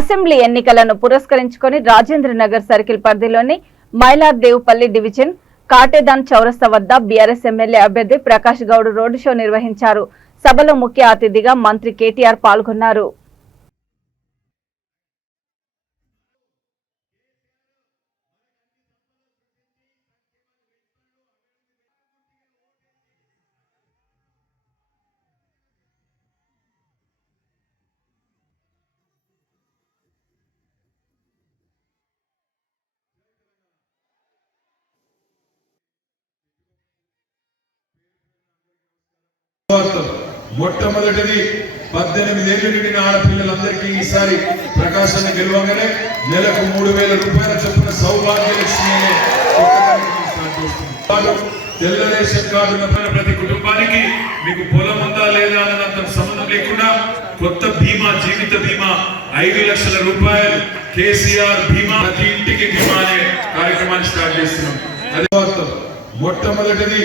Assembly ఎన్నికలను పురస్కరించుకొని Rajendra Nagar circle పరిధిలోని మైలార్దేవుపల్లి డివిజన్ కాటేదాన్ చౌరస్తా వద్ద బీఆర్ఎస్ ఎమ్మెల్యే అభ్యర్థి ప్రకాష్ గౌడ్ రోడ్ షో నిర్వహించారు. సభలో ముఖ్య అతిథిగా మంత్రి కేటీఆర్ పాల్గొన్నారు. మొట్టమొదటిది 18 ఏళ్లు నిండిన ఆడపిల్లలందరికీ ఈసారి ప్రకాశాన్ని గెలవగానే నెలకు 3,000 రూపాయల చొప్పున సౌభాగ్యలక్ష్మి తెల్ల రేషన్ కార్డు ఉన్న ప్రతి కుటుంబానికి మీకు పొలం ఉందా లేదా అన్నంత సంబంధం లేకుండా కొత్త బీమా, జీవిత బీమా 5 లక్షల రూపాయలు కేసీఆర్ బీమా, ప్రతి ఇంటికి బీమా అనే కార్యక్రమాన్ని స్టార్ట్ చేస్తున్నాం. అదే మొట్టమొదటిది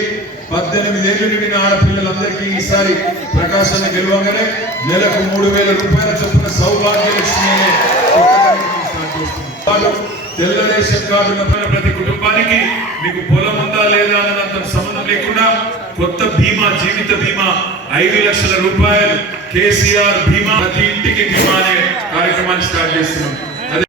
18 ఏళ్లు నిండిన ఆడపిల్లలందరికీ ఈసారి ప్రకాశాన్ని గెలవగానే నెలకు 3,000 రూపాయల చొప్పున సౌభాగ్యలక్ష్మి అనే తెల్ల రేషన్ కార్డు ఉన్న ప్రతి కుటుంబానికి మీకు పొలం ఉందా లేదా అన్నంత సంబంధం లేకుండా కొత్త బీమా, జీవిత బీమా 5 లక్షల రూపాయలు కేసీఆర్ బీమా, ప్రతి ఇంటికి బీమా అనే కార్యక్రమాన్ని స్టార్ట్ చేస్తున్నాం.